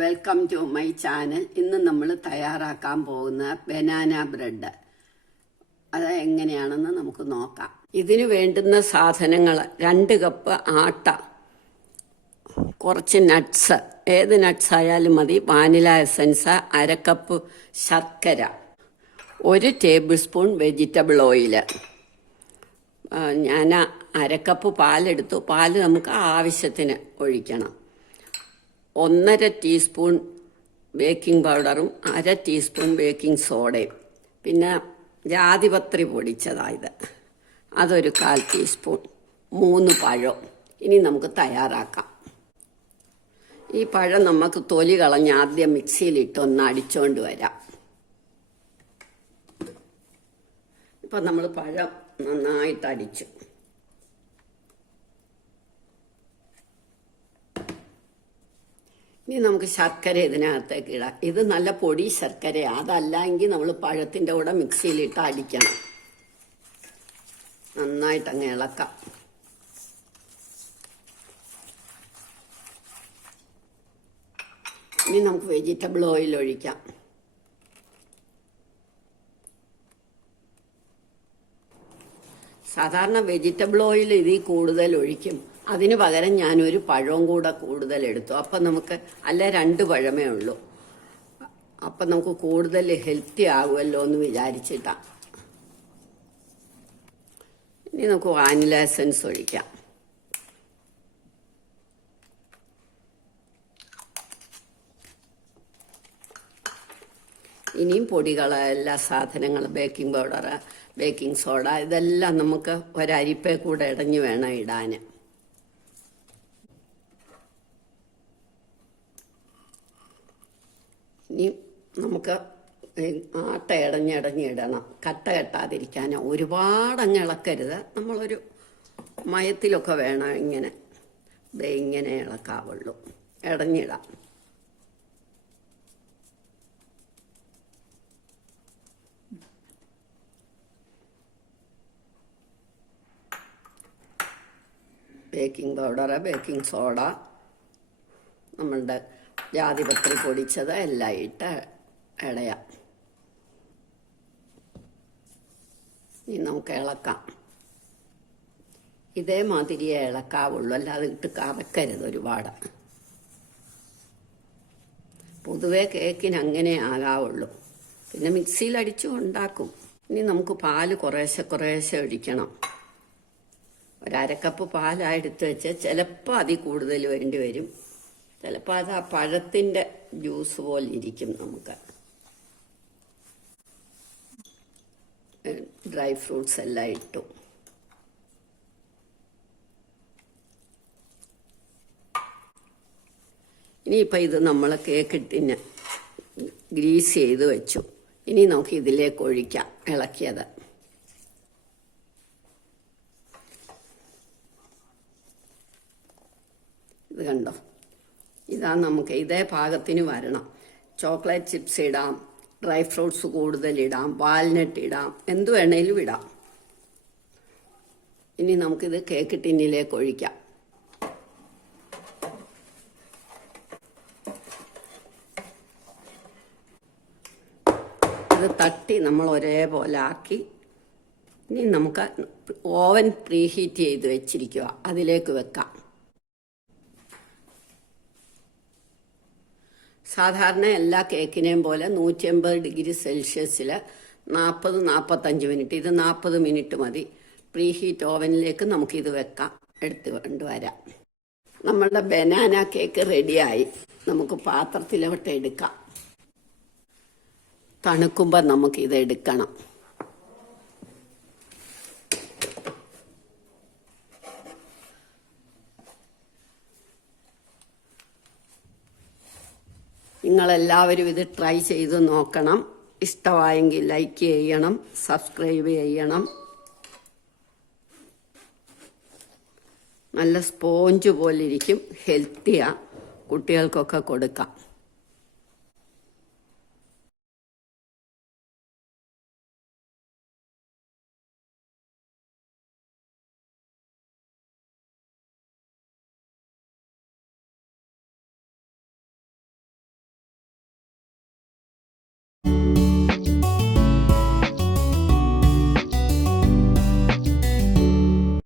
Welcome to my channel. ഇന്ന് നമ്മൾ തയ്യാറാക്കാൻ പോകുന്ന ബനാന ബ്രെഡ്. അത് എങ്ങനെയാണെന്ന് നമുക്ക് നോക്കാം. ഇതിന് വേണ്ടുന്ന സാധനങ്ങൾ: 2 കപ്പ് ആട്ട, കുറച്ച് നട്ട്സ്, ഏത് നട്ട്സ് ആയാലും മതി, വാനില എസൻസ്, 1/2 കപ്പ് ശർക്കര, 1 ടേബിൾ സ്പൂൺ വെജിറ്റബിൾ ഓയിൽ. ഞാൻ 1/2 കപ്പ് പാലെടുത്തു. പാല് നമുക്ക് ആവശ്യത്തിന് ഒഴിക്കണം. 1/2 ടീസ്പൂൺ ബേക്കിംഗ് പൗഡറും 1/2 ടീസ്പൂൺ ബേക്കിംഗ് സോഡയും, പിന്നെ ജാതിപത്രി പൊടിച്ചതായത് അതൊരു 1/4 ടീസ്പൂൺ, 3 പഴം. ഇനി നമുക്ക് തയ്യാറാക്കാം. ഈ പഴം നമുക്ക് തൊലി കളഞ്ഞ് ആദ്യം മിക്സിയിലിട്ടൊന്ന് അടിച്ചോണ്ട് വരാം. ഇപ്പം നമ്മൾ പഴം നന്നായിട്ട് അടിച്ചു. ഇനി നമുക്ക് ശർക്കര ഇതിനകത്തേക്ക് ഇടാം. ഇത് നല്ല പൊടി ശർക്കരയാണ്. അതല്ലെങ്കിൽ നമ്മൾ പഴത്തിൻ്റെ കൂടെ മിക്സിയിലിട്ട് അടിക്കണം. നന്നായിട്ട് അങ്ങ് ഇളക്കാം. ഇനി നമുക്ക് വെജിറ്റബിൾ ഓയിൽ ഒഴിക്കാം. സാധാരണ വെജിറ്റബിൾ ഓയിൽ ഇതിൽ കൂടുതൽ ഒഴിക്കും. അതിന് പകരം ഞാനൊരു പഴവും കൂടെ കൂടുതൽ എടുത്തു. അപ്പം നമുക്ക് 2 പഴമേ ഉള്ളൂ. അപ്പം നമുക്ക് കൂടുതൽ ഹെൽത്തി ആകുമല്ലോ എന്ന് വിചാരിച്ചിട്ടാണ്. ഇനി നമുക്ക് വാനില എസൻസ് ഒഴിക്കാം. ഇനിയും പൊടികൾ, എല്ലാ സാധനങ്ങളും, ബേക്കിംഗ് പൗഡർ, ബേക്കിംഗ് സോഡ, ഇതെല്ലാം നമുക്ക് ഒരരിപ്പേ കൂടെ ഇടഞ്ഞ് വേണം ഇടാൻ. ഇനി നമുക്ക് ആട്ട ഇടഞ്ഞിടണം, കട്ട കെട്ടാതിരിക്കാൻ. ഒരുപാടങ്ങ് ഇളക്കരുത്. നമ്മളൊരു മയത്തിലൊക്കെ വേണം ഇങ്ങനെ ഇങ്ങനെ ഇളക്കാവുള്ളൂ. ഇടഞ്ഞിടാം. ബേക്കിംഗ് പൗഡർ, ബേക്കിംഗ് സോഡ, നമ്മളുടെ ജാതിപത്രി പൊടിച്ചത് എല്ലാം ഇട്ട് ഇടയാം. ഇനി നമുക്ക് ഇളക്കാം. ഇതേമാതിരിയേ ഇളക്കാവുള്ളൂ, അല്ലാതെ ഇട്ട് കറക്കരുത് ഒരുപാട്. പൊതുവേ കേക്കിന് അങ്ങനെ ആകാവുള്ളൂ. പിന്നെ മിക്സിയിൽ അടിച്ചു ഉണ്ടാക്കും. ഇനി നമുക്ക് പാല് കുറേശ്ശെ ഒഴിക്കണം. 1/2 കപ്പ് പാലെടുത്ത് വെച്ച് ചിലപ്പോൾ അതിൽ കൂടുതൽ വേണ്ടി വരും. ചിലപ്പോൾ അത് ആ പഴത്തിൻ്റെ ജ്യൂസ് പോലെ ഇരിക്കും. നമുക്ക് ഡ്രൈ ഫ്രൂട്ട്സ് എല്ലാം ഇട്ടു. ഇനിയിപ്പോൾ ഇത് നമ്മൾ കേക്ക് ടിന്ന് ഗ്രീസ് ചെയ്ത് വെച്ചു. ഇനി നമുക്ക് ഇതിലേക്ക് ഒഴിക്കാം ഇളക്കിയത്. ഇത് കണ്ടോ, ഇതാ നമുക്ക് ഇതേ പാകത്തിന് വരണം. ചോക്ലേറ്റ് ചിപ്സ് ഇടാം, ഡ്രൈ ഫ്രൂട്ട്സ് കൂടുതലിടാം, വാൽനട്ട് ഇടാം, എന്ത് വേണേലും ഇടാം. ഇനി നമുക്കിത് കേക്ക് ടിന്നിലേക്ക് ഒഴിക്കാം. ഇത് തട്ടി നമ്മൾ ഒരേപോലെ ആക്കി. ഇനി നമുക്ക് ഓവൻ പ്രീഹീറ്റ് ചെയ്ത് വെച്ചിരിക്കുക, അതിലേക്ക് വെക്കാം. സാധാരണ എല്ലാ കേക്കിനെയും പോലെ 180 ഡിഗ്രി സെൽഷ്യസിൽ 40-45 മിനിറ്റ്, ഇത് 40 മിനിറ്റ് മതി. പ്രീഹീറ്റ് ഓവനിലേക്ക് നമുക്കിത് വെക്കാം. എടുത്ത് കൊണ്ടുവരാം. നമ്മളുടെ ബനാന കേക്ക് റെഡിയായി. നമുക്ക് പാത്രത്തിലോട്ട് എടുക്കാം. തണുക്കുമ്പോൾ നമുക്കിത് എടുക്കണം. നിങ്ങളെല്ലാവരും ഇത് ട്രൈ ചെയ്ത് നോക്കണം. ഇഷ്ടമായെങ്കിൽ ലൈക്ക് ചെയ്യണം, സബ്സ്ക്രൈബ് ചെയ്യണം. നല്ല സ്പോഞ്ച് പോലിരിക്കും, ഹെൽത്തിയാണ്, കുട്ടികൾക്കൊക്കെ കൊടുക്കാം.